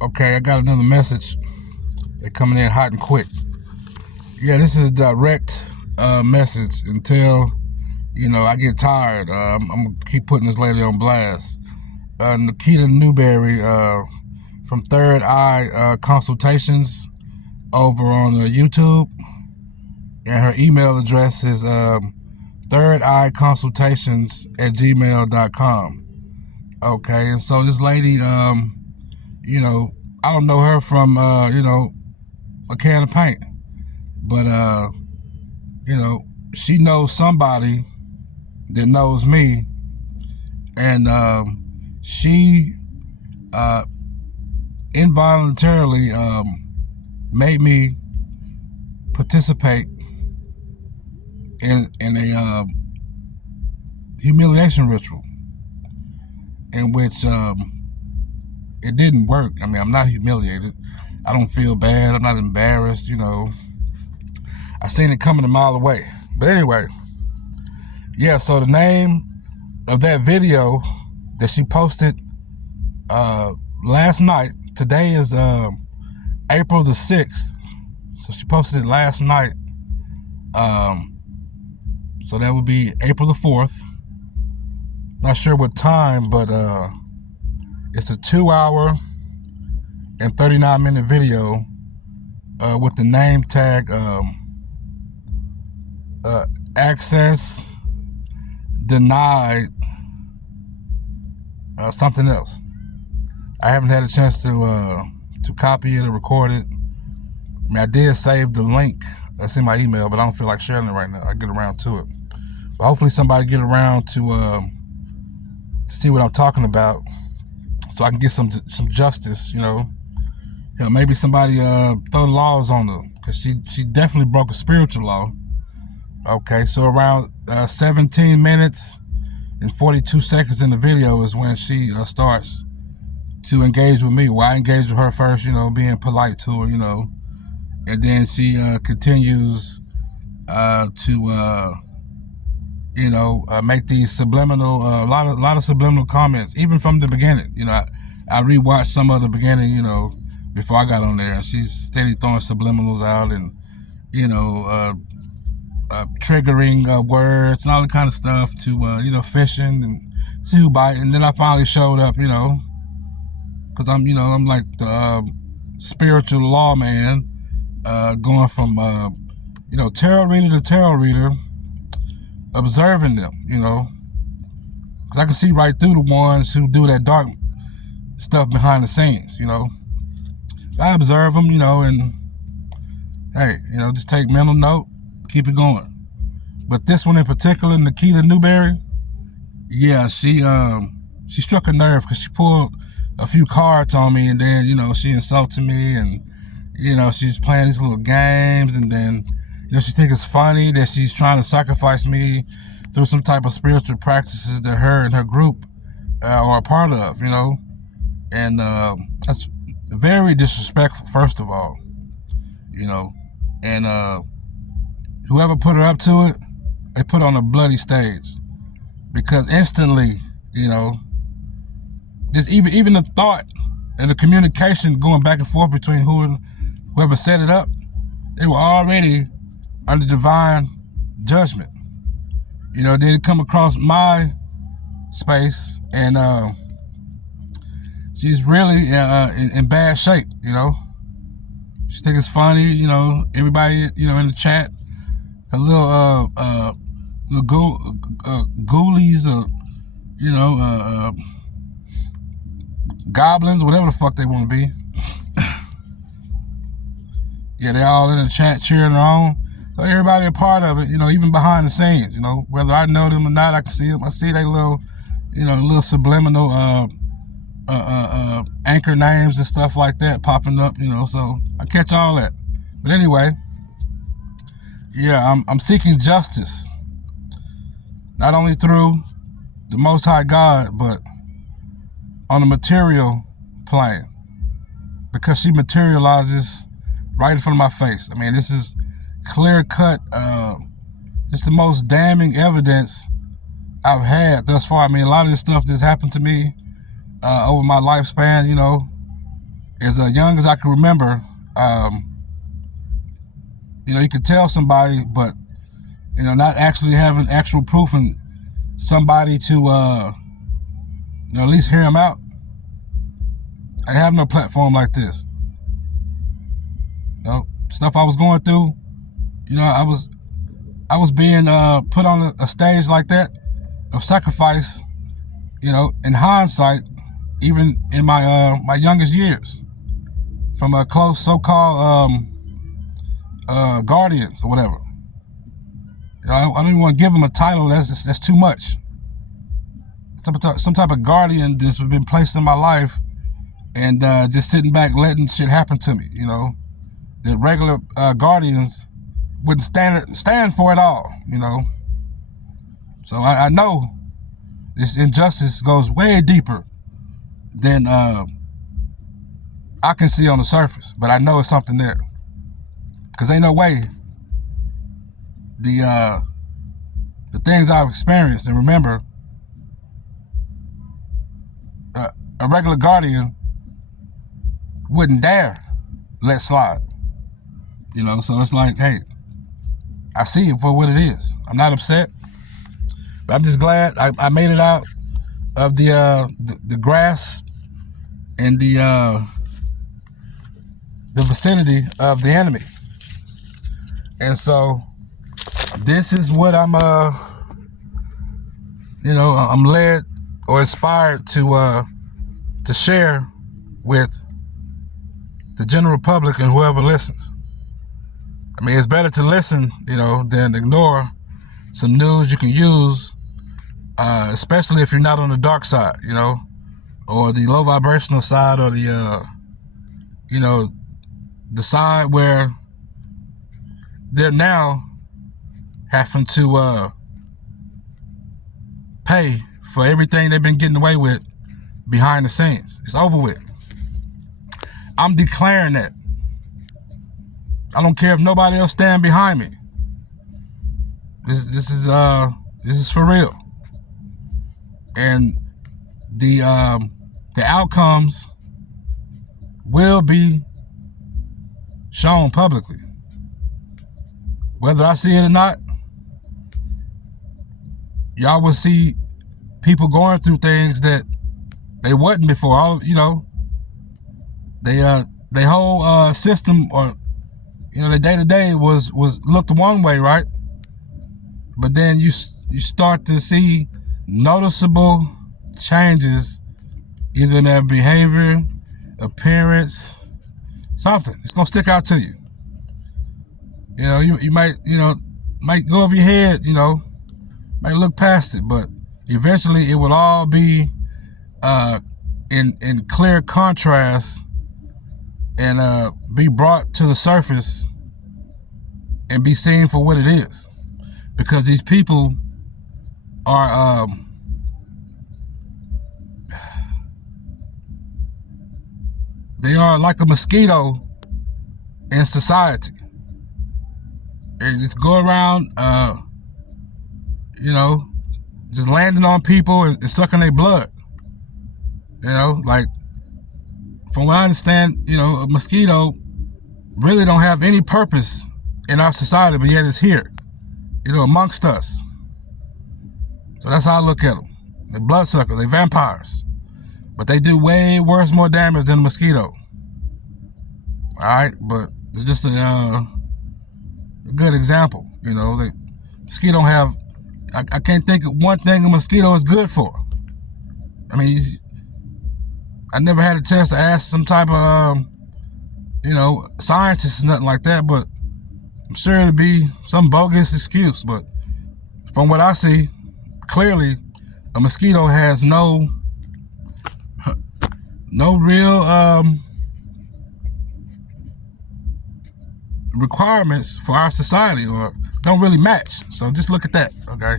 Okay, I got another message. They're coming in hot and quick. Yeah, this is a direct message until, I get tired. I'm going to keep putting this lady on blast. Nikita Newberry from Third Eye Consultations over on YouTube. And her email address is thirdeyeconsultations@gmail.com. Okay, and so this lady, I don't know her from, a can of paint. But, she knows somebody that knows me. And she involuntarily made me participate in a humiliation ritual in which it didn't work. I mean, I'm not humiliated. I don't feel bad. I'm not embarrassed, I seen it coming a mile away. But anyway, yeah, so the name of that video that she posted last night, today is April the 6th. So she posted it last night. So that would be April the 4th. Not sure what time, but it's a 2-hour and 39-minute video with the name tag access denied something else. I haven't had a chance to copy it or record it. I mean, I did save the link that's in my email, but I don't feel like sharing it right now. I get around to it. But hopefully somebody get around to see what I'm talking about, so I can get some justice. Maybe somebody throw the laws on her, because she definitely broke a spiritual law. Okay, so around 17 minutes and 42 seconds in the video is when she starts to engage with me. Well, I engaged with her first, being polite to her, and then she continues to make these subliminal, a lot of subliminal comments, even from the beginning. I rewatched some of the beginning, before I got on there, and she's steady throwing subliminals out, and triggering words and all that kind of stuff to fishing and see who bite. And then I finally showed up, because I'm like the spiritual lawman, going from tarot reader to tarot reader, observing them, because I can see right through the ones who do that dark stuff behind the scenes. I observe them, and hey, just take mental note, keep it going. But this one in particular, Nikita Newberry, yeah, she struck a nerve, because she pulled a few cards on me, and then she insulted me, and she's playing these little games, and then she thinks it's funny that she's trying to sacrifice me through some type of spiritual practices that her and her group are a part of, and that's very disrespectful, first of all, and whoever put her up to it, they put on a bloody stage, because instantly, just even the thought and the communication going back and forth between whoever set it up, they were already under divine judgment. Then it come across my space, and she's really in bad shape. She think it's funny. Everybody in the chat, a little ghoulies, goblins, whatever the fuck they want to be. Yeah, they all in the chat cheering her on. So everybody a part of it, even behind the scenes, whether I know them or not, I can see them. I see they little, little subliminal anchor names and stuff like that popping up, so I catch all that. But anyway, yeah, I'm seeking justice, not only through the Most High God, but on a material plane, because she materializes right in front of my face. I mean, this is clear cut. It's the most damning evidence I've had thus far. I mean, a lot of this stuff that's happened to me over my lifespan, as young as I can remember, you could tell somebody, but not actually having actual proof and somebody to at least hear him out. I have no platform like this. Stuff I was going through, I was being put on a stage like that of sacrifice, in hindsight, even in my youngest years, from a close so-called guardians or whatever. I don't even want to give them a title. That's too much. Some type of guardian that's been placed in my life, and just sitting back letting shit happen to me. The regular guardians wouldn't stand for it all. So I know this injustice goes way deeper than I can see on the surface, but I know it's something there, because ain't no way the things I've experienced and remember, a regular guardian wouldn't dare let slide. So it's like, hey, I see it for what it is. I'm not upset, but I'm just glad I made it out of the grass and the vicinity of the enemy. And so this is what I'm led or inspired to share with the general public and whoever listens. I mean, it's better to listen, than ignore some news you can use, especially if you're not on the dark side, or the low vibrational side, or the side where they're now having to pay for everything they've been getting away with behind the scenes. It's over with. I'm declaring that. I don't care if nobody else stand behind me. This is for real. And the outcomes will be shown publicly. Whether I see it or not, y'all will see people going through things that they wasn't before. They whole system, or the day-to-day was looked one way, right? But then you start to see noticeable changes, either in their behavior, appearance, something. It's gonna stick out to you. You might go over your head, might look past it, but eventually it will all be in clear contrast and be brought to the surface and be seen for what it is. Because these people are they are like a mosquito in society. They just go around just landing on people and sucking their blood. Like, from what I understand, a mosquito really don't have any purpose in our society, but yet it's here, amongst us. So that's how I look at them. They're bloodsuckers, they're vampires. But they do way worse, more damage than a mosquito. Alright, but they're just a good example. The mosquito don't have, I can't think of one thing a mosquito is good for. I mean, I never had a chance to ask some type of, scientist or nothing like that, but I'm sure it'll be some bogus excuse. But from what I see, clearly, a mosquito has no real requirements for our society, or don't really match. So just look at that, okay?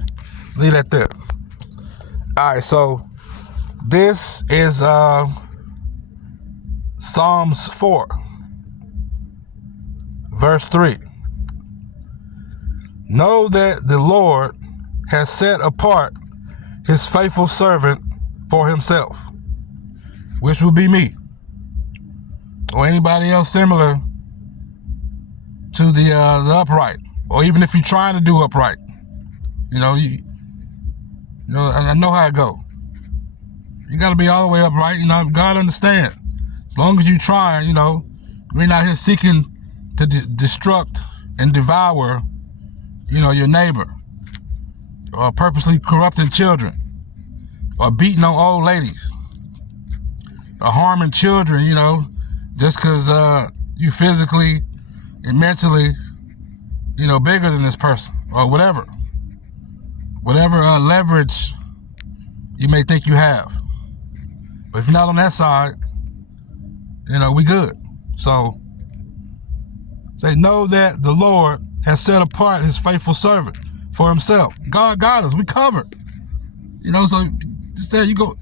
Leave that there. All right, so this is Psalms 4, verse 3. Know that the Lord has set apart his faithful servant for himself, which will be me. or anybody else similar to the upright, or even if you're trying to do upright, you know, I know how it go. You got to be all the way upright. God understand. As long as you try, we're not here seeking to destruct and devour, your neighbor, or purposely corrupting children, or beating on old ladies, or harming children, just because you physically and mentally, bigger than this person, or whatever leverage you may think you have. But if you're not on that side, we good. So say, know that the Lord has set apart his faithful servant for himself. God got us. We covered. So instead you go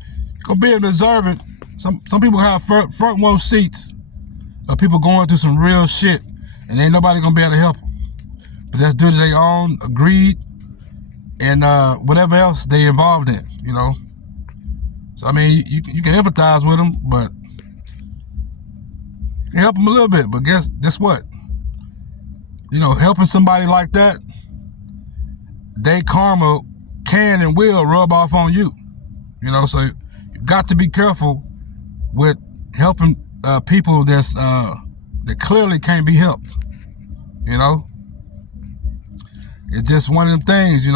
be an observant. Some people have front row seats of people going through some real shit, and ain't nobody gonna be able to help them. But that's due to their own greed and whatever else they involved in, So I mean, you can empathize with them, but you can help them a little bit. But guess what? Helping somebody like that, they karma can and will rub off on you. So you got to be careful with helping people that clearly can't be helped. It's just one of them things. You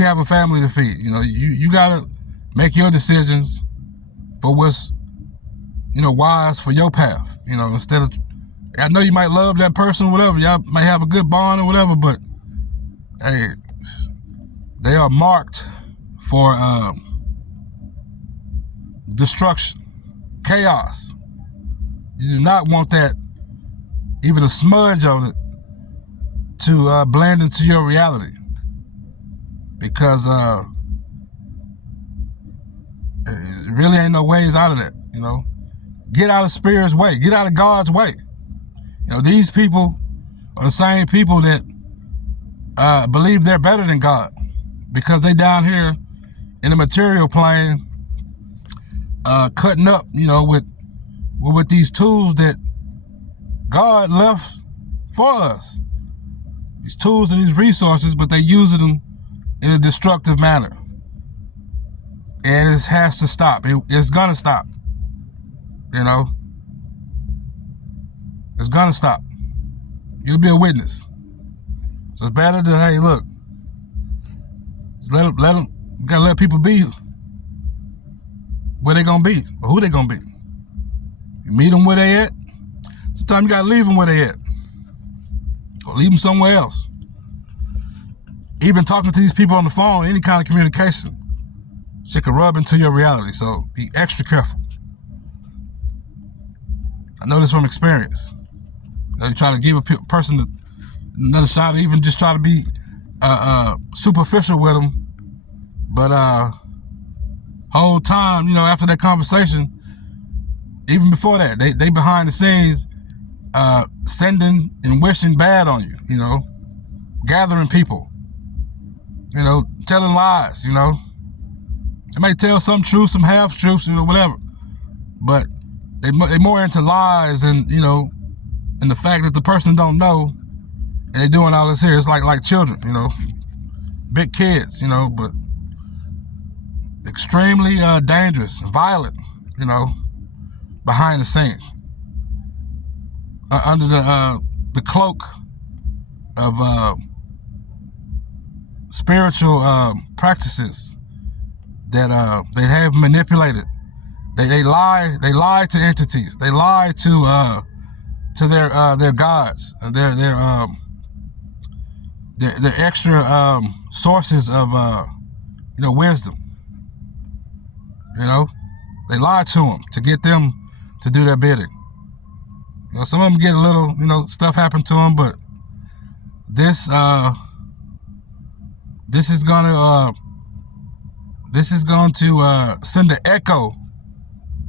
have a family to feed. You gotta make your decisions for what's wise for your path. Instead of, I know you might love that person, whatever. Y'all might have a good bond or whatever, but hey, they are marked for destruction, chaos. You do not want that, even a smudge of it, to blend into your reality, because it really ain't no ways out of that. Get out of Spirit's way, get out of God's way. These people are the same people that believe they're better than God, because they down here in the material plane, cutting up, with these tools that God left for us. These tools and these resources, but they using them in a destructive manner. And it has to stop. It's gonna stop. It's gonna stop. You'll be a witness. So it's better to, hey, look, just let them. You gotta let people be where they gonna be, or who they gonna be. You meet them where they at. Sometimes you gotta leave them where they at, or leave them somewhere else. Even talking to these people on the phone, any kind of communication, shit can rub into your reality. So be extra careful. I know this from experience. You try to give a person another shot, or even just try to be superficial with them, but whole time, after that conversation, even before that, they behind the scenes sending and wishing bad on you, gathering people, telling lies, They may tell some truth, some half truths, whatever, but they more into lies and, and the fact that the person don't know, and they're doing all this here. It's like children, big kids, but extremely dangerous, violent, behind the scenes, under the cloak of spiritual practices that they have manipulated. They lie to entities. They lie to their gods, their extra sources of wisdom. They lie to them to get them to do their bidding. Some of them get a little, stuff happen to them, but this is going to send an echo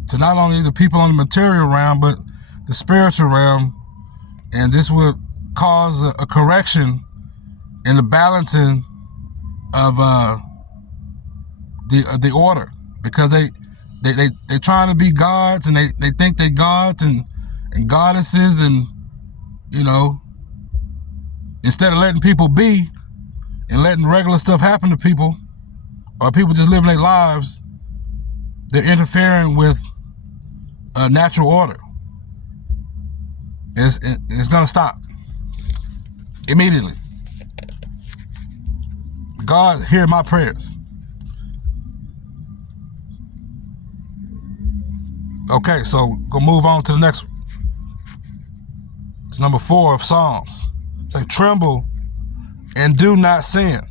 to not only the people on the material realm, but the spiritual realm, and this will cause a correction in the balancing of the order, because they trying to be gods, and they think they gods and goddesses, and instead of letting people be and letting regular stuff happen to people, or people just living their lives, they're interfering with natural order. It's gonna stop immediately. God, hear my prayers. Okay, so go move on to the next one. It's number 4 of Psalms. It's like, tremble and do not sin.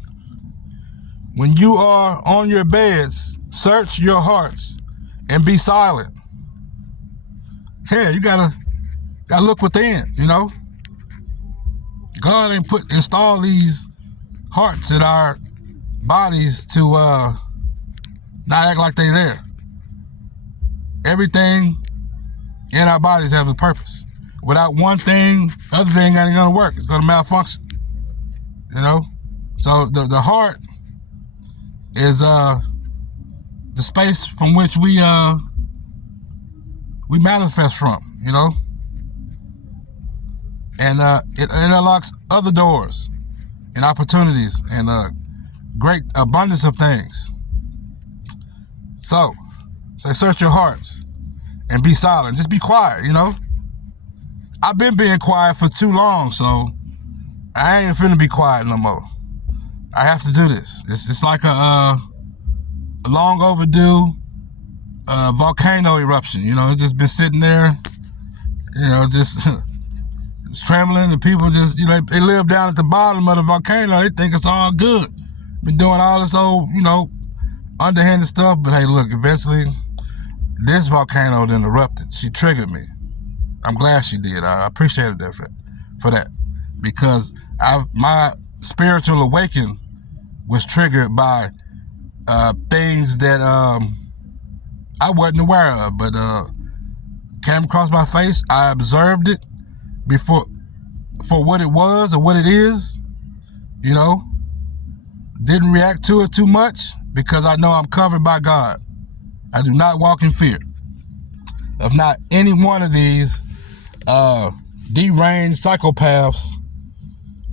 When you are on your beds, search your hearts and be silent. Hey, you gotta look within, God ain't install these hearts in our bodies to not act like they there. Everything in our bodies has a purpose. Without one thing, the other thing ain't gonna work. It's gonna malfunction. So the heart is the space from which we manifest from, and it unlocks other doors and opportunities and great abundance of things. So search your hearts and be silent. Just be quiet, I've been being quiet for too long, so I ain't finna be quiet no more. I have to do this. It's like a long overdue volcano eruption. It's just been sitting there, just trembling, and people just, they live down at the bottom of the volcano. They think it's all good. Been doing all this old, underhanded stuff, but hey, look, eventually this volcano then erupted. She triggered me. I'm glad she did. I appreciated that for that, because my spiritual awakening was triggered by things that I wasn't aware of, but came across my face. I observed it before for what it was or what it is. Didn't react to it too much because I know I'm covered by God. I do not walk in fear of not any one of these deranged psychopaths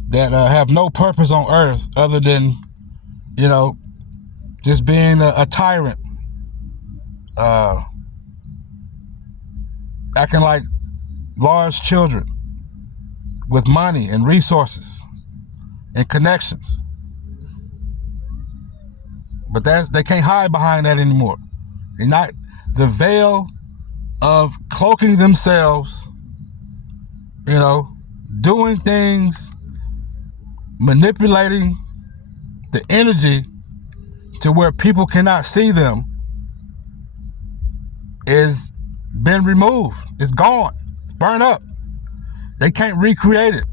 that have no purpose on earth other than, just being a tyrant, acting like large children with money and resources and connections. But they can't hide behind that anymore. They're not, the veil of cloaking themselves, doing things, manipulating the energy to where people cannot see them, is been removed. It's gone. It's burned up. They can't recreate it.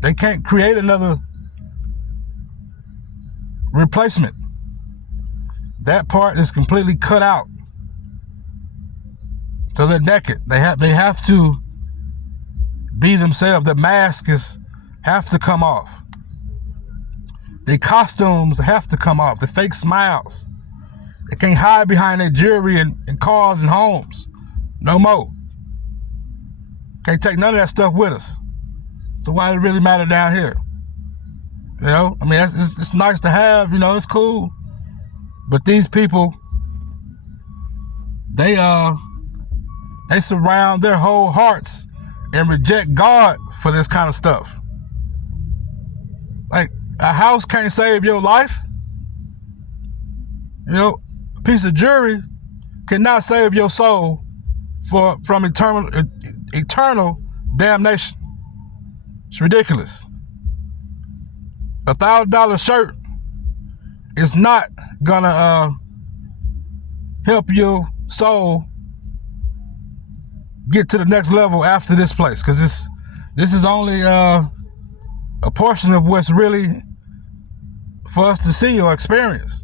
They can't create another replacement. That part is completely cut out. So they're naked. They have to be themselves. The masks have to come off. The costumes have to come off. The fake smiles. They can't hide behind their jewelry and cars and homes. No more. Can't take none of that stuff with us. So why does it really matter down here? It's nice to have, it's cool. But these people, they surround their whole hearts and reject God for this kind of stuff. Like, a house can't save your life. A piece of jewelry cannot save your soul from eternal damnation. It's ridiculous. $1,000 shirt is not gonna help your soul get to the next level after this place, because this is only a portion of what's really for us to see or experience.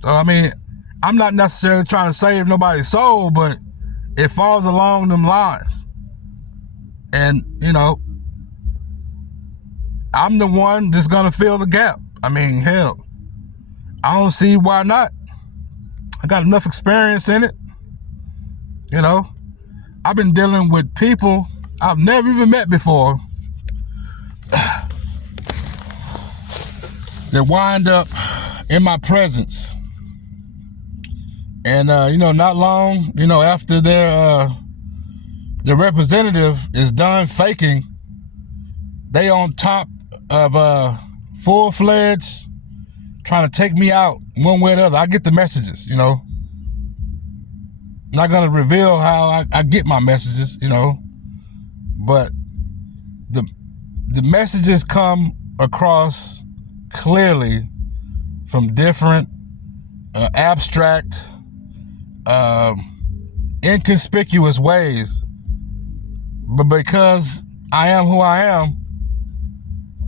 So I'm not necessarily trying to save nobody's soul, but it falls along them lines. And I'm the one that's gonna fill the gap. Hell, I don't see why not. I got enough experience in it. You know, I've been dealing with people I've never even met before that wind up in my presence. And, not long, after their representative is done faking, they on top of full-fledged trying to take me out one way or the other. I get the messages, Not going to reveal how I get my messages, but the messages come across clearly from different abstract, inconspicuous ways. But because I am who I am,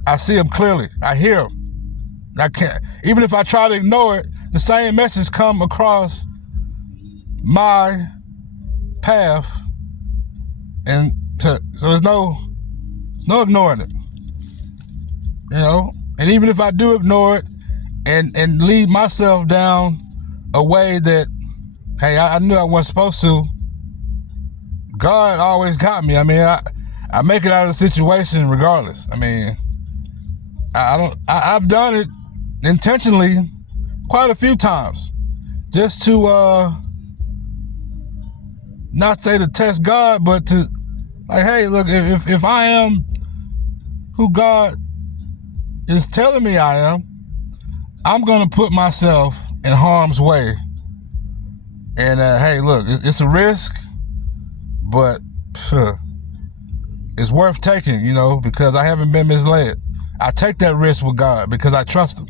I see them clearly. I hear them. I can't, even if I try to ignore it, the same message come across my path, and so there's no ignoring it, and even if I do ignore it and lead myself down a way that, hey, I knew I wasn't supposed to, God always got me. I mean, I make it out of the situation regardless. I mean, I've done it intentionally quite a few times just to not say to test God, but to, like, hey, look, if I am who God is telling me I am, I'm gonna put myself in harm's way. And hey, look, it's a risk, but it's worth taking, because I haven't been misled. I take that risk with God because I trust him.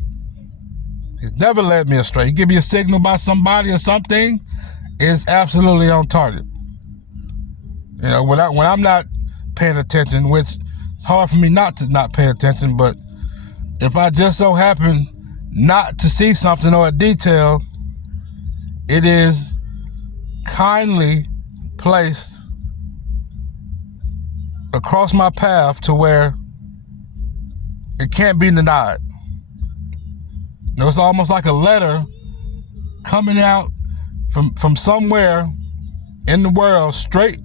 He's never led me astray. He give me a signal by somebody or something, is absolutely on target. When I'm not paying attention, which it's hard for me not pay attention, but if I just so happen not to see something or a detail, it is kindly placed across my path to where it can't be denied. It's almost like a letter coming out from somewhere in the world straight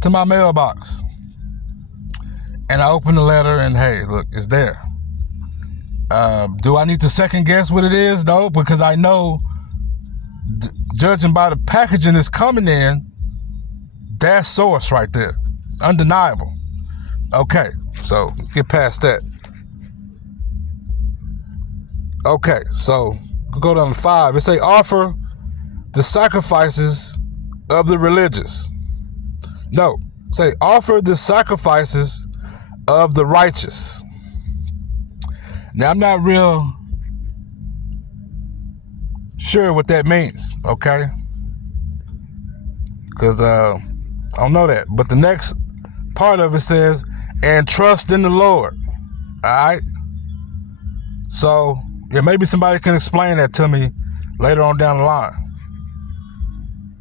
to my mailbox. And I open the letter and, hey, look, it's there. Do I need to second guess what it is? No, because I know, judging by the packaging that's coming in, that's source right there. It's undeniable. Okay, so let's get past that. Okay, so go down to 5. It say, offer the sacrifices of the religious. No, say, offer the sacrifices of the righteous. Now, I'm not real sure what that means, okay? Because I don't know that. But the next part of it says, and trust in the Lord. All right? So, yeah, maybe somebody can explain that to me later on down the line.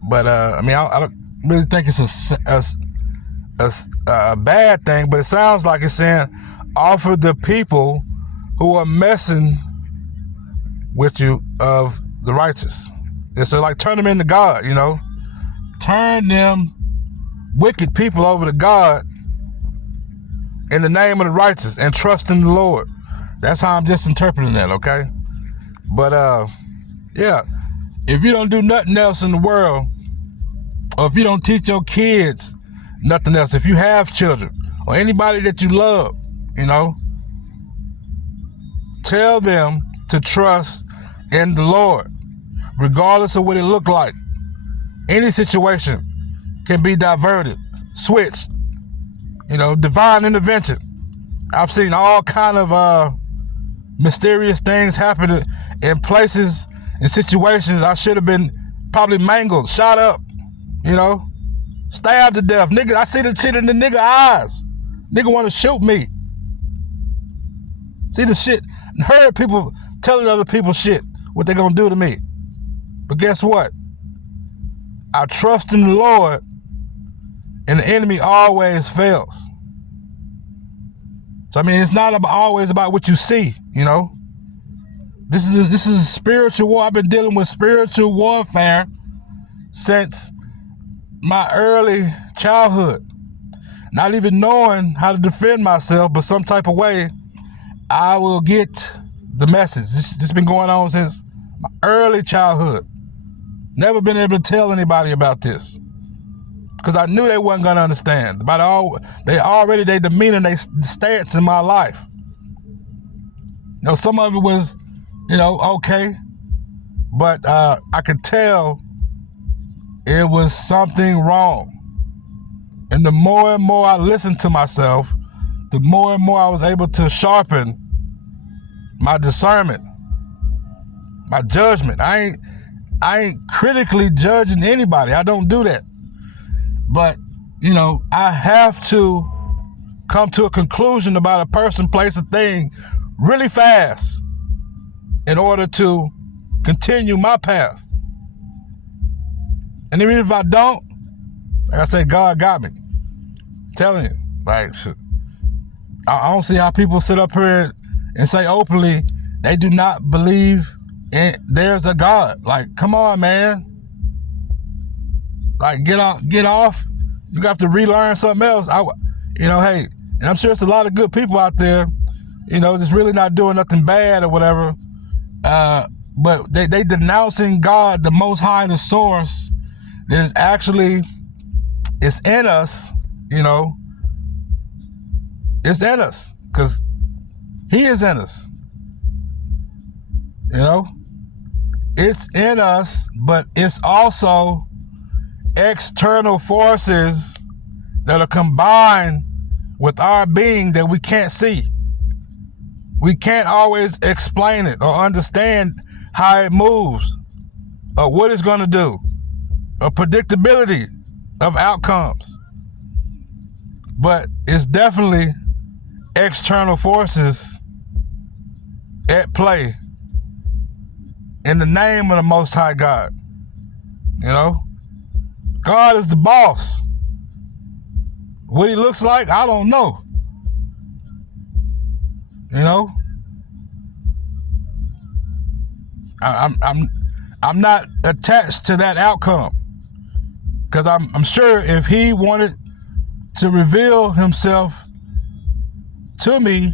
But, I don't really think it's a bad thing, but it sounds like it's saying, offer the people who are messing with you of the righteous. It's like turn them into God, Turn them wicked people over to God in the name of the righteous and trust in the Lord. That's how I'm just interpreting that, okay? But, yeah, if you don't do nothing else in the world, or if you don't teach your kids nothing else, if you have children or anybody that you love, tell them to trust in the Lord, regardless of what it looked like. Any situation can be diverted, switched, divine intervention. I've seen all kind of mysterious things happen in places and situations I should have been probably mangled, shot up, stabbed to death. Nigga, I see the shit in the nigga eyes. Nigga want to shoot me. See the shit, heard people telling other people shit, what they gonna do to me. But guess what? I trust in the Lord, and the enemy always fails. So, it's not always about what you see, This is spiritual war. I've been dealing with spiritual warfare since my early childhood. Not even knowing how to defend myself, but some type of way, I will get the message. This has been going on since my early childhood. Never been able to tell anybody about this because I knew they wasn't going to understand. Their demeanor, their stance in my life. You know, some of it was, okay, but I could tell it was something wrong. And the more and more I listened to myself, the more and more I was able to sharpen my discernment, my judgment. I ain't critically judging anybody. I don't do that. But, I have to come to a conclusion about a person, place, a thing really fast in order to continue my path. And even if I don't, like I say, God got me. I'm telling you, like, I don't see how people sit up here and say openly they do not believe there's a God. Like, come on, man. Like, get off. You got to relearn something else. Hey, and I'm sure there's a lot of good people out there, just really not doing nothing bad or whatever. But they denouncing God, the Most High, the source. There's actually, it's in us, it's in us because He is in us. It's in us, but it's also external forces that are combined with our being that we can't see. We can't always explain it or understand how it moves or what it's going to do or predictability of outcomes. But it's definitely external forces at play in the name of the Most High God. God is the boss. What He looks like, I don't know. I'm not attached to that outcome because I'm sure if He wanted to reveal Himself to me,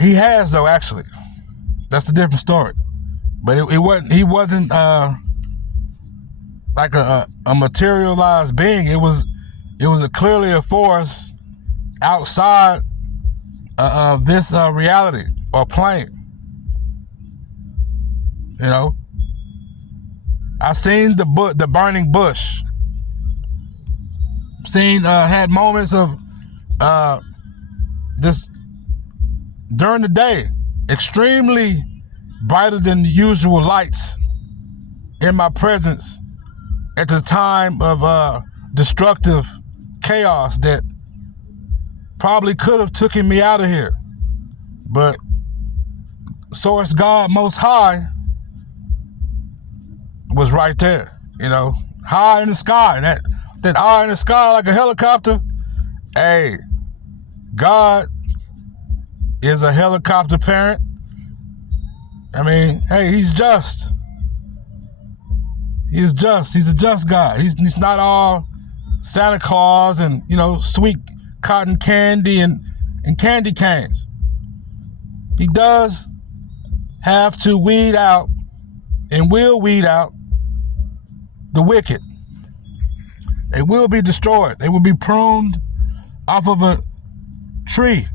He has, though. Actually, that's a different story. But He wasn't like a materialized being. It was clearly a force outside of this reality or plane. I seen the burning bush. Had moments of this during the day, extremely brighter than the usual lights in my presence at the time of destructive chaos that probably could have taken me out of here. But Source God Most High was right there, high in the sky. That eye in the sky like a helicopter. Hey, God is a helicopter parent. I mean, hey, He's just. He's just. He's a just God. He's not all Santa Claus and, sweet cotton candy and candy canes. He does have to weed out and will weed out the wicked. They will be destroyed. They will be pruned off of a tree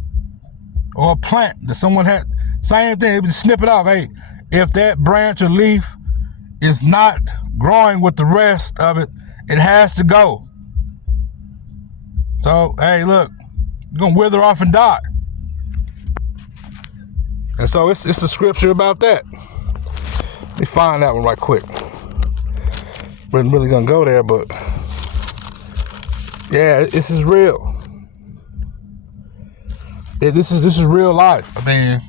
or a plant that someone had. Same thing, they would snip it off. Hey, if that branch or leaf is not growing with the rest of it, it has to go. So, hey, look, you're going to wither off and die. And so it's a scripture about that. Let me find that one right quick. Wasn't really going to go there, but yeah, this is real. This is real life. I mean,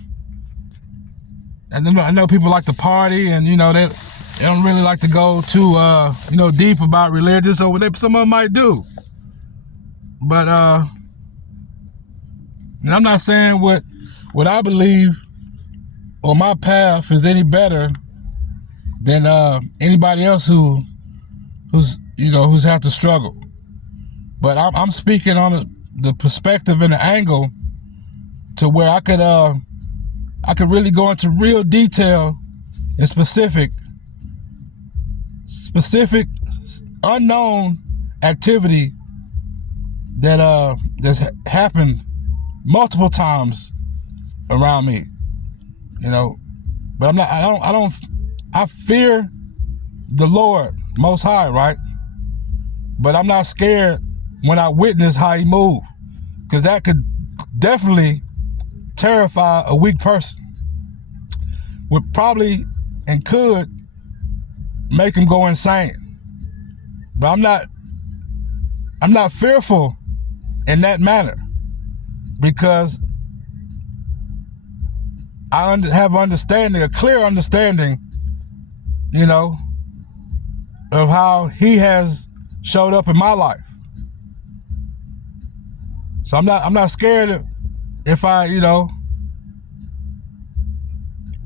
I know people like to party and, they don't really like to go too, deep about religion. So some of them might do. But, And I'm not saying what I believe or my path is any better than anybody else who's had to struggle. But I'm speaking on the perspective and the angle to where I could really go into real detail and specific unknown activity that's happened multiple times around me, but I fear the Lord Most High, right? But I'm not scared when I witness how he move, because that could definitely terrify a weak person. Would probably and could make him go insane. But I'm not fearful in that manner, because I have a clear understanding, of how he has showed up in my life. So I'm not scared if I,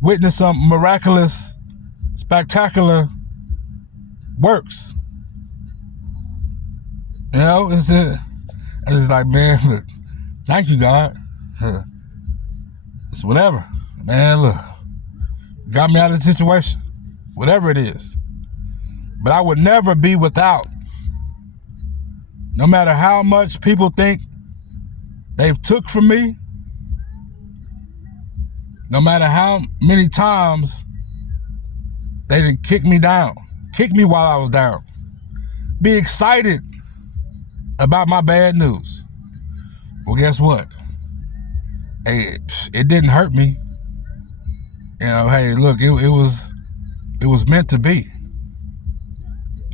witness some miraculous, spectacular works. It's like, man, look, thank you, God. It's whatever. Man, look, got me out of the situation, whatever it is. But I would never be without. No matter how much people think they've took from me, no matter how many times they didn't kick me while I was down, be excited about my bad news. Well, guess what? Hey, it didn't hurt me. Hey, look, it was meant to be.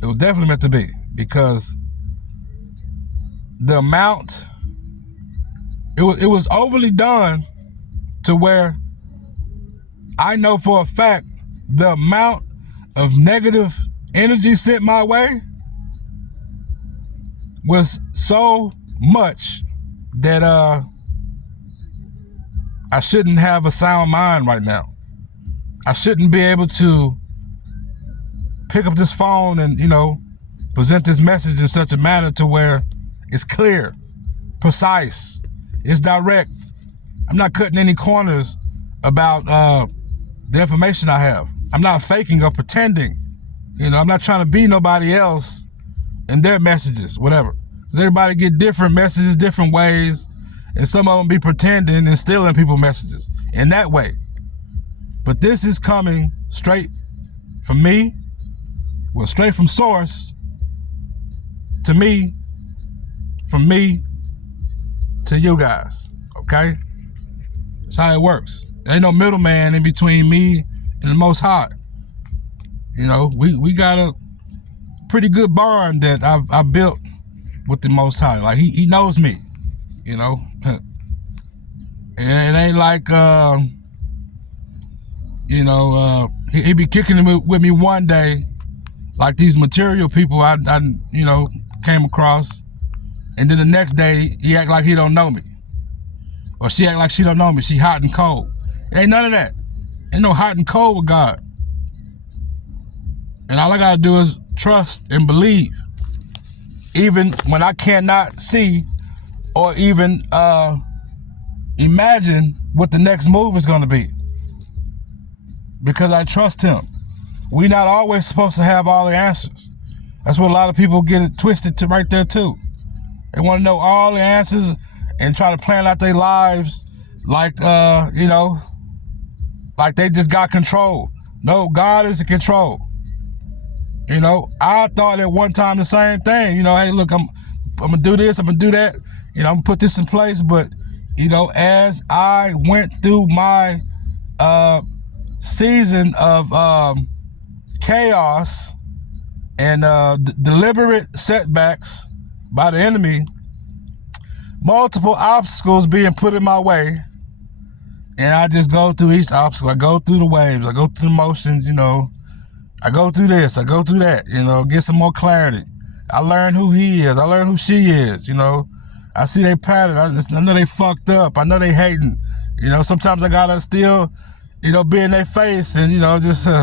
It was definitely meant to be, because the amount, it was overly done to where I know for a fact the amount of negative energy sent my way was so much that I shouldn't have a sound mind right now. I shouldn't be able to pick up this phone and, present this message in such a manner to where it's clear, precise, it's direct. I'm not cutting any corners about the information I have. I'm not faking or pretending. I'm not trying to be nobody else in their messages, whatever. 'Cause everybody get different messages, different ways, and some of them be pretending and stealing people's messages in that way. But this is coming straight from me, straight from source to me, from me to you guys, okay? That's how it works. There ain't no middleman in between me and the Most High. We got a pretty good bond that I've built with the Most High. Like he knows me, and it ain't like he be kicking it with me one day, like these material people I came across, and then the next day he act like he don't know me, or she act like she don't know me. She hot and cold. It ain't none of that. Ain't no hot and cold with God. And all I gotta do is trust and believe, even when I cannot see or even imagine what the next move is gonna be, because I trust him. We're not always supposed to have all the answers. That's what a lot of people get it twisted to right there too. They want to know all the answers and try to plan out their lives like, like they just got control. No, God is in control. I thought at one time the same thing. Hey, look, I'm gonna do this, I'm gonna do that. I'm gonna put this in place. But, as I went through my season of chaos and deliberate setbacks by the enemy, multiple obstacles being put in my way, and I just go through each obstacle. I go through the waves, I go through the motions, I go through this, I go through that, get some more clarity. I learn who he is, I learn who she is, I I see they pattern. I know they fucked up. I know they hating. You know, sometimes I gotta still, you know, be in their face and, you know, just, you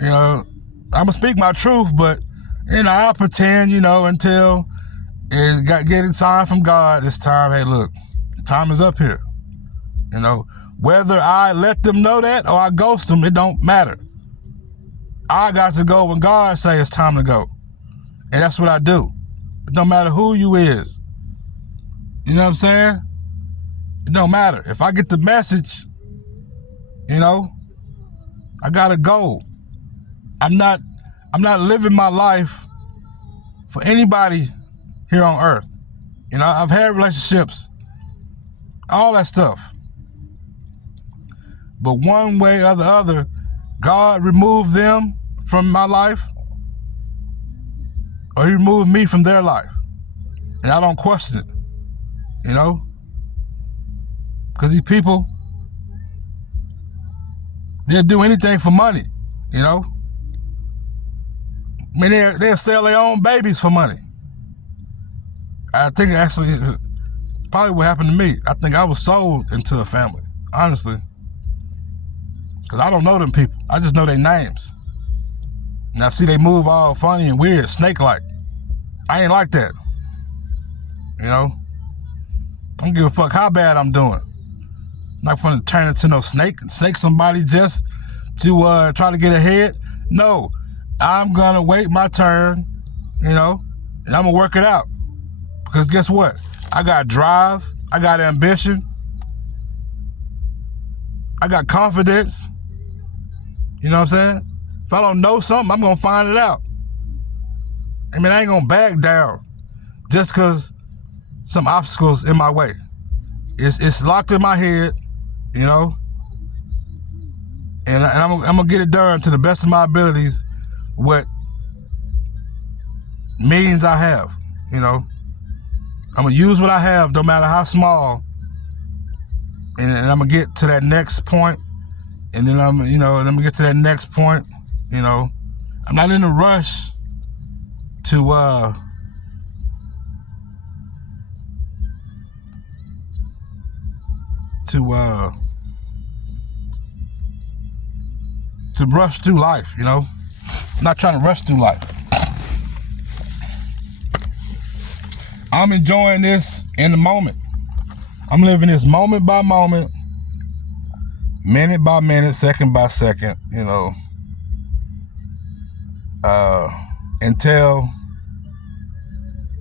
know, I'm gonna speak my truth, but, you know, I'll pretend, you know, until it got getting sign from God. It's time. Hey, look, time is up here. You know, whether I let them know that or I ghost them, it don't matter. I got to go when God say it's time to go. And that's what I do. It don't matter who you is. You know what I'm saying? It don't matter. If I get the message, you know, I gotta go. I'm not living my life for anybody here on earth. You know, I've had relationships, all that stuff. But one way or the other, God removed them from my life, or he removed me from their life. And I don't question it, you know? Because these people, they'll do anything for money, you know? I mean, they'll sell their own babies for money. I think actually, probably what happened to me. I think I was sold into a family, honestly. Because I don't know them people. I just know their names. And I see they move all funny and weird, snake-like. I ain't like that. You know? I don't give a fuck how bad I'm doing. I'm not gonna turn into no snake and snake somebody just to try to get ahead. No, I'm gonna wait my turn, you know, and I'm gonna work it out. Because guess what? I got drive, I got ambition, I got confidence. You know what I'm saying? If I don't know something, I'm gonna find it out. I mean, I ain't gonna back down just because some obstacles in my way. It's locked in my head, you know, and I'm gonna get it done to the best of my abilities, what means I have, you know. I'm gonna use what I have, no matter how small, and I'm gonna get to that next point, and then I'm gonna get to that next point, you know. I'm not in a rush to rush through life, you know. I'm not trying to rush through life. I'm enjoying this in the moment. I'm living this moment by moment, minute by minute, second by second, you know, until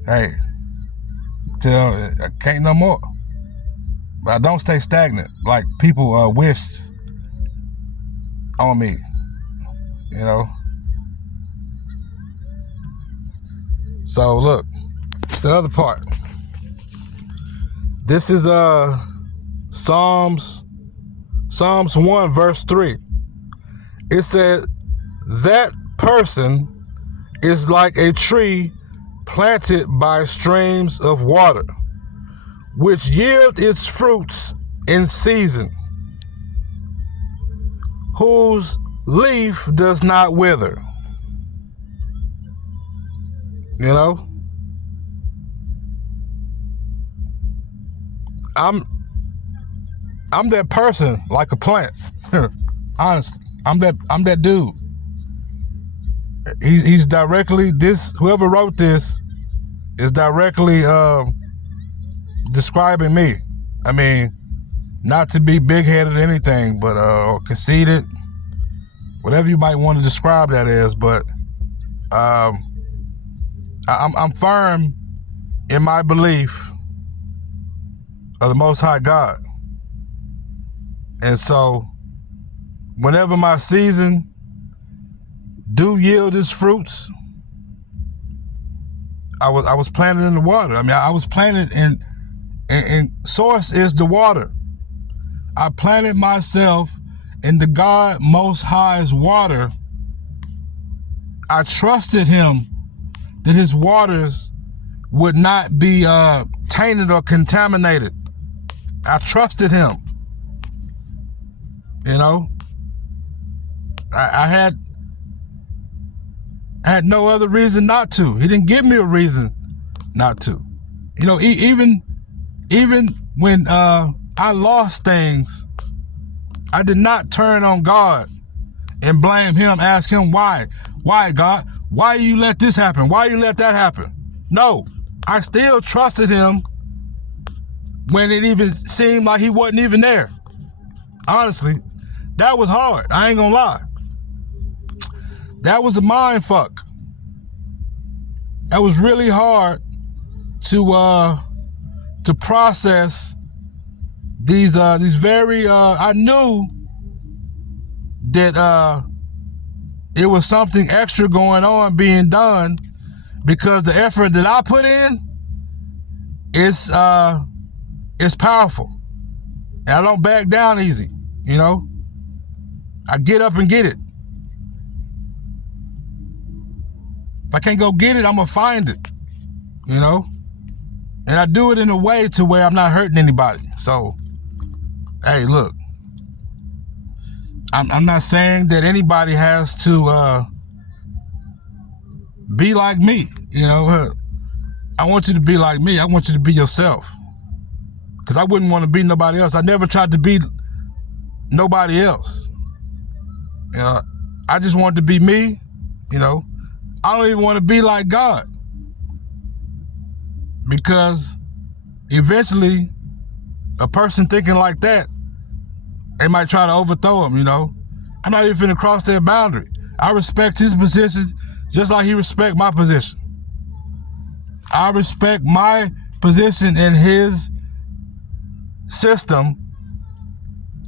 I can't no more. But I don't stay stagnant like people wished on me, you know. So look, it's the other part. This is Psalms 1 verse 3. It said, that person is like a tree planted by streams of water, which yield its fruits in season, whose leaf does not wither. You know? I'm that person, like a plant. Honestly, I'm that dude. He's directly, whoever wrote this is directly describing me. I mean, not to be big-headed or anything, but or conceited, whatever you might want to describe that as. But I'm firm in my belief of the Most High God. And so whenever my season do yield its fruits, I was planted in the water. I mean, I was planted in source is the water. I planted myself in the God Most High's water. I trusted him that his waters would not be tainted or contaminated. I trusted him. You know, I had no other reason not to. He didn't give me a reason not to. You know, even when I lost things, I did not turn on God and blame him, ask him why. Why, God? Why you let this happen? Why you let that happen? No, I still trusted him when it even seemed like he wasn't even there. Honestly, that was hard. I ain't gonna lie. That was a mind fuck. That was really hard to process these very I knew that it was something extra going on being done, because the effort that I put in is powerful. And I don't back down easy, you know? I get up and get it. If I can't go get it, I'm gonna find it, you know? And I do it in a way to where I'm not hurting anybody. So, hey, look, I'm not saying that anybody has to be like me, you know? I want you to be like me. I want you to be yourself. Because I wouldn't want to be nobody else. I never tried to be nobody else. You know, I just wanted to be me, you know? I don't even want to be like God, because eventually a person thinking like that, they might try to overthrow him, you know? I'm not even finna cross their boundary. I respect his position just like he respect my position. I respect my position in his system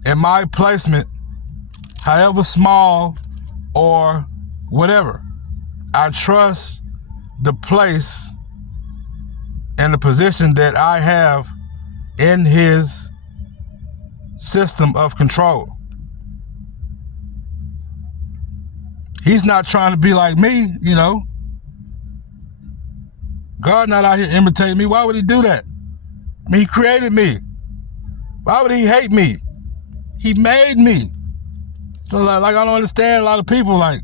and my placement, however small or whatever. I trust the place and the position that I have in his system of control. He's not trying to be like me, you know. God not out here imitating me. Why would he do that? I mean, he created me. Why would he hate me? He made me. So like I don't understand a lot of people, like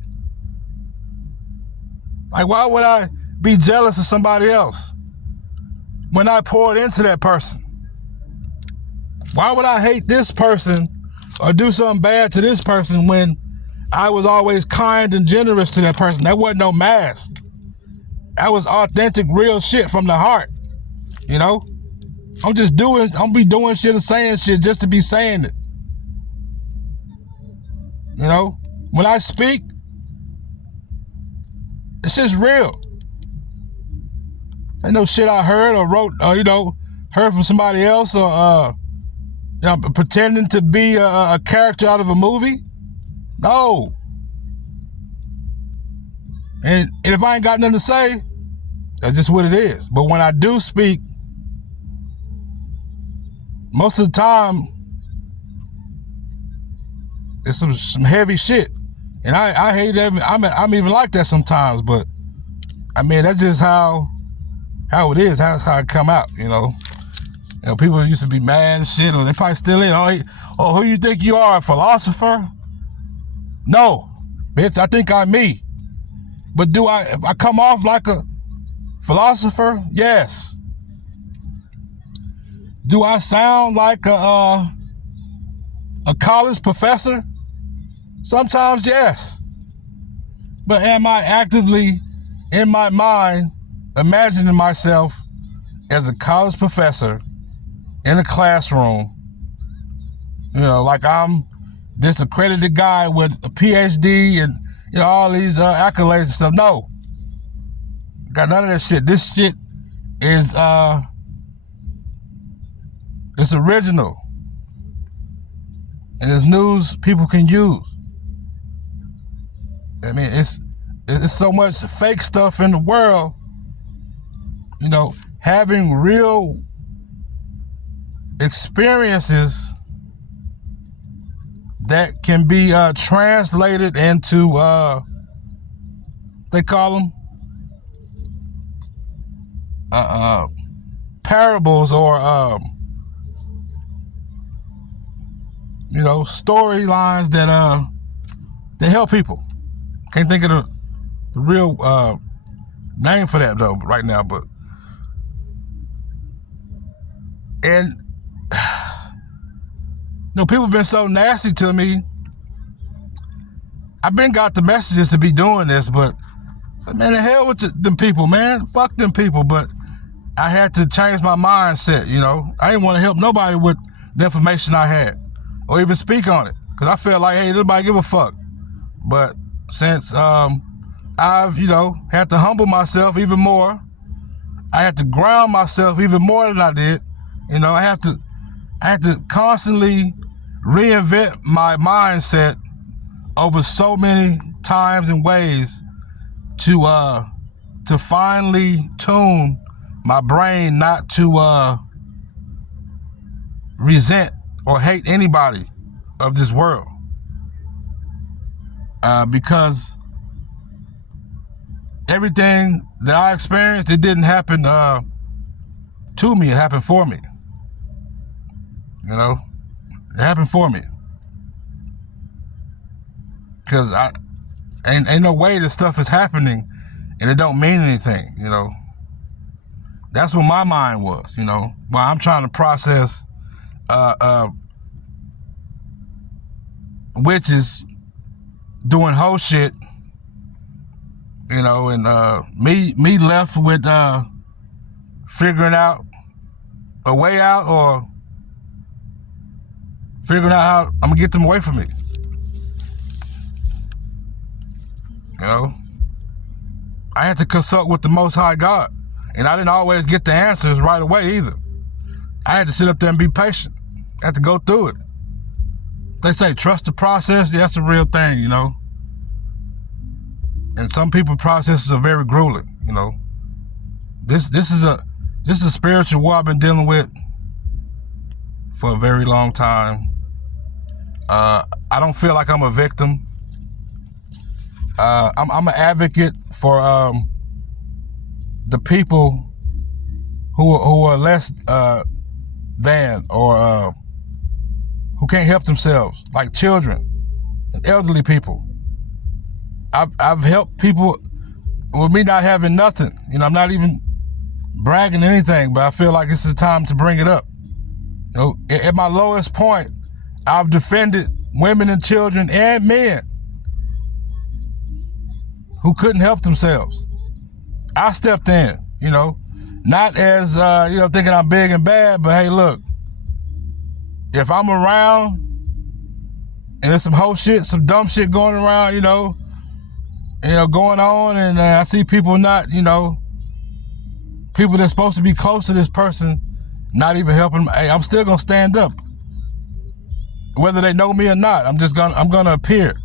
why would I be jealous of somebody else when I poured into that person? Why would I hate this person or do something bad to this person when I was always kind and generous to that person? That wasn't no mask. That was authentic, real shit from the heart, you know? I'm be doing shit and saying shit just to be saying it. You know? When I speak, it's just real. Ain't no shit I heard or wrote or, you know, heard from somebody else or, you know, pretending to be a character out of a movie. No. And if I ain't got nothing to say, that's just what it is. But when I do speak, most of the time, it's some heavy shit. And I hate that. I'm even like that sometimes, but I mean, that's just how it is. That's how it come out, you know. You know, people used to be mad and shit, or they probably still is. Oh, who you think you are, a philosopher? No, bitch, I think I'm me. But if I come off like a philosopher? Yes. Do I sound like a college professor? Sometimes, yes. But am I actively, in my mind, imagining myself as a college professor in a classroom? You know, like I'm this accredited guy with a PhD and, you know, all these accolades and stuff. No. Got none of that shit. This shit is it's original. And it's news people can use. I mean, it's so much fake stuff in the world. You know, having real experiences that can be translated into they call them parables or you know, storylines that help people. Can't think of the real name for that though right now, but And people been so nasty to me. I've been got the messages to be doing this, but it's like, man, the hell with them people, man. Fuck them people. But I had to change my mindset, I didn't want to help nobody with the information I had or even speak on it, because I felt like, hey, nobody give a fuck. But since I've, had to humble myself even more, I had to ground myself even more than I did. I had to constantly reinvent my mindset over so many times and ways to finally tune my brain not to resent or hate anybody of this world. Because everything that I experienced, it didn't happen to me, it happened for me. It happened for me. Because ain't no way this stuff is happening and it don't mean anything, That's what my mind was, while I'm trying to process witches doing whole shit, and me left with figuring out a way out or figuring out how I'm gonna get them away from me. I had to consult with the Most High God, and I didn't always get the answers right away either. I had to sit up there and be patient. I had to go through it. They say trust the process. Yeah, that's a real thing, And some people processes are very grueling, This is a spiritual war I've been dealing with for a very long time. I don't feel like I'm a victim. I'm an advocate for the people who are less than or who can't help themselves, like children and elderly people. I've helped people with me not having nothing. I'm not even bragging anything, but I feel like this is the time to bring it up. At my lowest point, I've defended women and children and men who couldn't help themselves. I stepped in, not as, thinking I'm big and bad, but hey, look, if I'm around and there's some whole shit, some dumb shit going around, going on, and I see people not, people that's supposed to be close to this person, not even helping, hey, I'm still gonna stand up. Whether they know me or not, I'm gonna appear,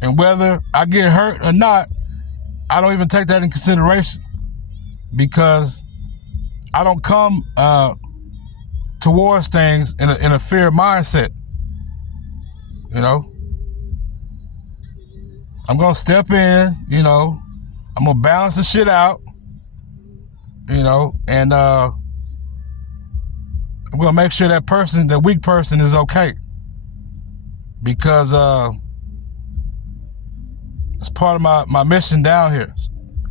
And whether I get hurt or not, I don't even take that in consideration, because I don't come towards things in a fear mindset. I'm gonna step in, I'm gonna balance the shit out, and I'm gonna make sure that weak person is okay, because it's part of my mission down here,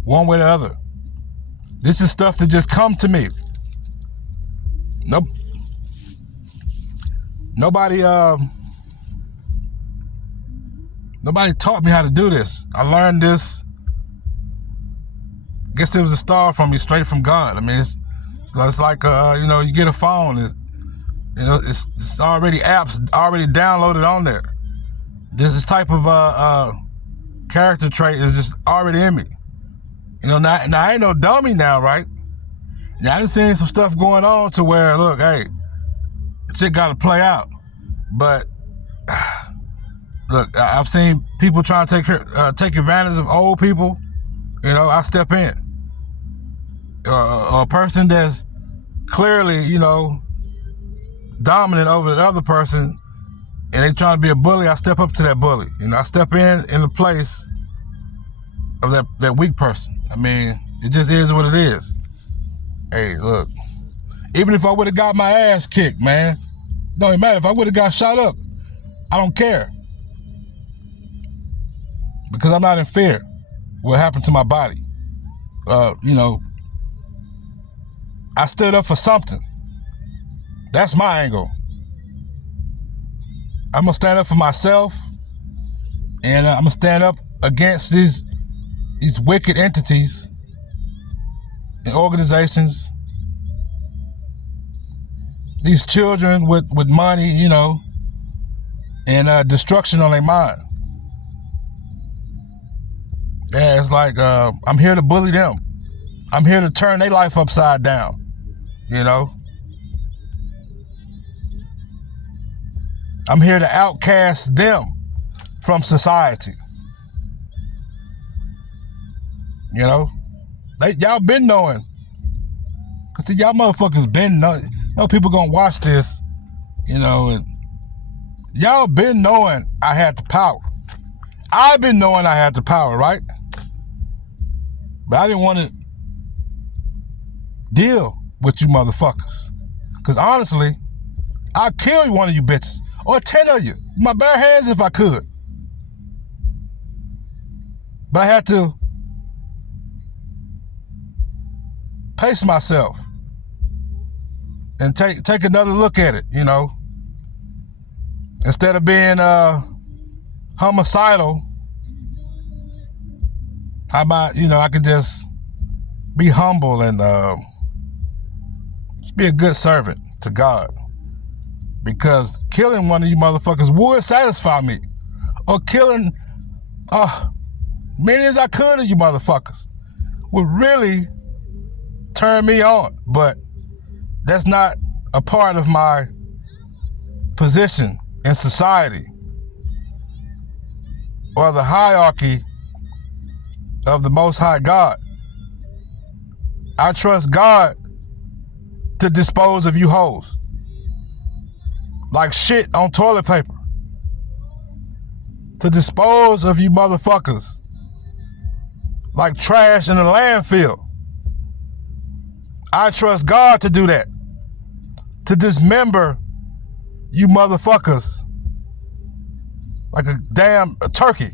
one way or the other. This is stuff that just come to me. Nope. Nobody taught me how to do this. I learned this. I guess it was a star from me, straight from God. I mean, it's like you get a phone. It's already apps already downloaded on there. This type of character trait is just already in me. Now I ain't no dummy now, right? Now I done seen some stuff going on to where, look, hey, shit got to play out. But look, I've seen people trying to take advantage of old people. I step in. A person that's clearly, dominant over the other person, and they trying to be a bully, I step up to that bully. I step in the place of that weak person. I mean, it just is what it is. Hey, look, even if I would have got my ass kicked, man, don't even matter. If I would have got shot up, I don't care, because I'm not in fear what happened to my body. I stood up for something. That's my angle. I'm gonna stand up for myself, and I'm gonna stand up against these wicked entities and organizations, these children with money, you know, and destruction on their mind. Yeah, it's like I'm here to bully them. I'm here to turn their life upside down, you know. I'm here to outcast them from society. You know, y'all been knowing. Cause see, y'all motherfuckers been knowing. You know, people gonna watch this, you know, and y'all been knowing I had the power. I've been knowing I had the power, right? But I didn't want to deal with you motherfuckers. Cause honestly, I'd kill one of you bitches. Or 10 of you. My bare hands if I could. But I had to pace myself and take another look at it, you know. Instead of being homicidal, how about, you know, I could just be humble and just be a good servant to God. Because killing one of you motherfuckers would satisfy me. Or killing many as I could of you motherfuckers would really turn me on. But that's not a part of my position in society or the hierarchy of the Most High God. I trust God to dispose of you hoes. Like shit on toilet paper. To dispose of you motherfuckers. Like trash in a landfill. I trust God to do that. To dismember you motherfuckers. Like a damn turkey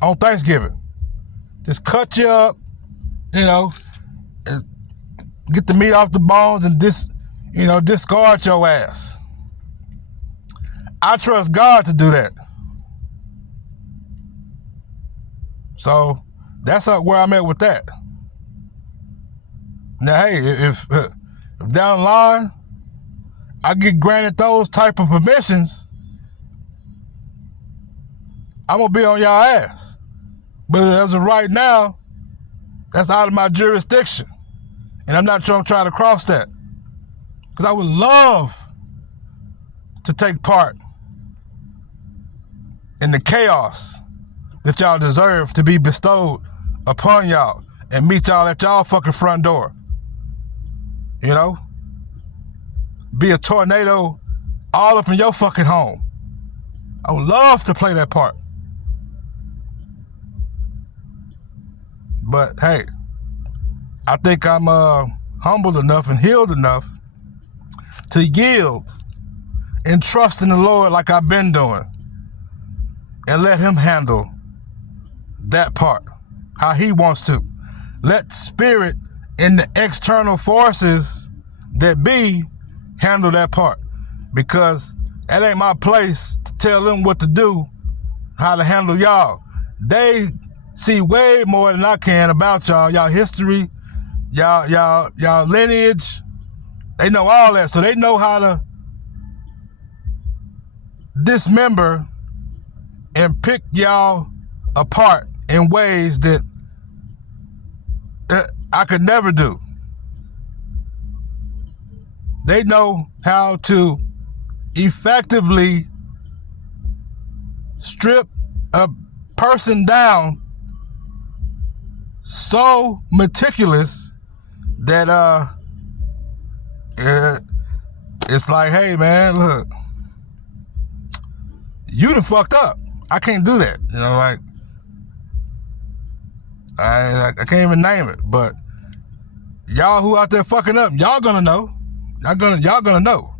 on Thanksgiving. Just cut you up, you know, and get the meat off the bones and discard your ass. I trust God to do that. So that's where I'm at with that. Now, hey, if down the line I get granted those type of permissions, I'm gonna be on y'all ass. But as of right now, that's out of my jurisdiction, and I'm not trying to cross that, because I would love to take part in the chaos that y'all deserve to be bestowed upon y'all and meet y'all at y'all fucking front door. You know? Be a tornado all up in your fucking home. I would love to play that part. But hey, I think I'm humble enough and healed enough to yield and trust in the Lord like I've been doing. And let him handle that part how he wants to. Let spirit and the external forces that be handle that part. Because that ain't my place to tell them what to do, how to handle y'all. They see way more than I can about y'all history, y'all lineage. They know all that. So they know how to dismember and pick y'all apart in ways that I could never do. They know how to effectively strip a person down so meticulous that it's like, hey man, look, you done fucked up. I can't do that. You know, like I can't even name it. But y'all who out there fucking up, y'all gonna know. Y'all gonna know.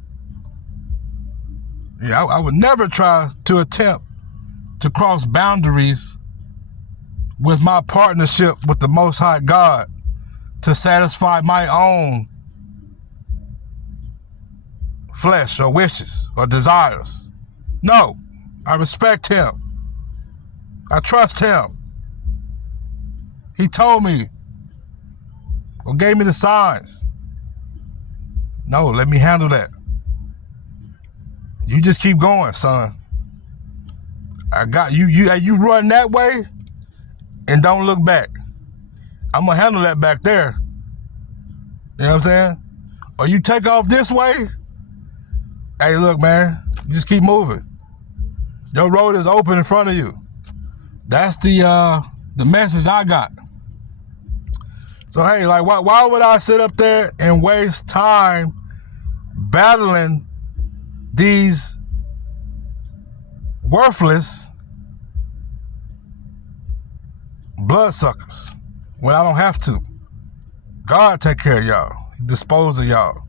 Yeah, I would never try to attempt to cross boundaries with my partnership with the Most High God to satisfy my own flesh or wishes or desires. No, I respect him. I trust him. He told me or gave me the signs. No, let me handle that. You just keep going, son. I got you. You run that way and don't look back. I'm gonna handle that back there. You know what I'm saying? Or you take off this way. Hey, look, man. You just keep moving. Your road is open in front of you. That's the message I got. So hey, like, why would I sit up there and waste time battling these worthless bloodsuckers when I don't have to? God take care of y'all. He dispose of y'all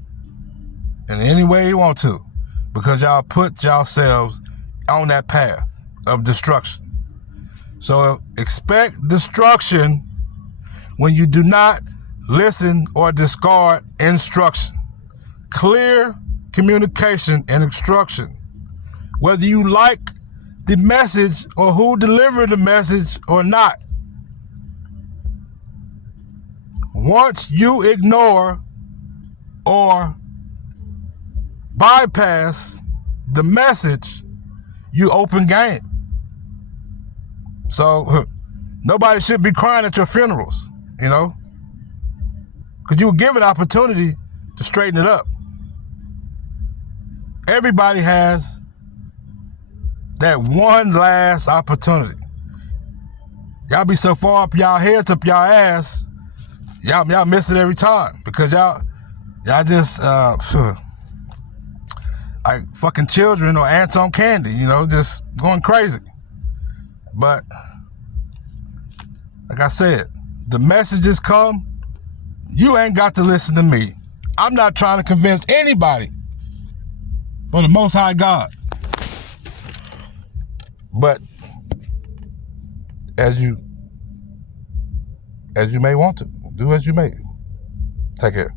in any way he want to, because y'all put yourselves on that path of destruction. So expect destruction when you do not listen or discard instruction. Clear communication and instruction. Whether you like the message or who delivered the message or not. Once you ignore or bypass the message, you open game. So nobody should be crying at your funerals, you know, because you were given opportunity to straighten it up. Everybody has that one last opportunity. Y'all be so far up y'all heads, up y'all ass, y'all miss it every time, because y'all just like fucking children or ants on candy, you know, just going crazy. But like I said, the messages come. You ain't got to listen to me. I'm not trying to convince anybody but the Most High God. But as you may want to, do as you may. Take care.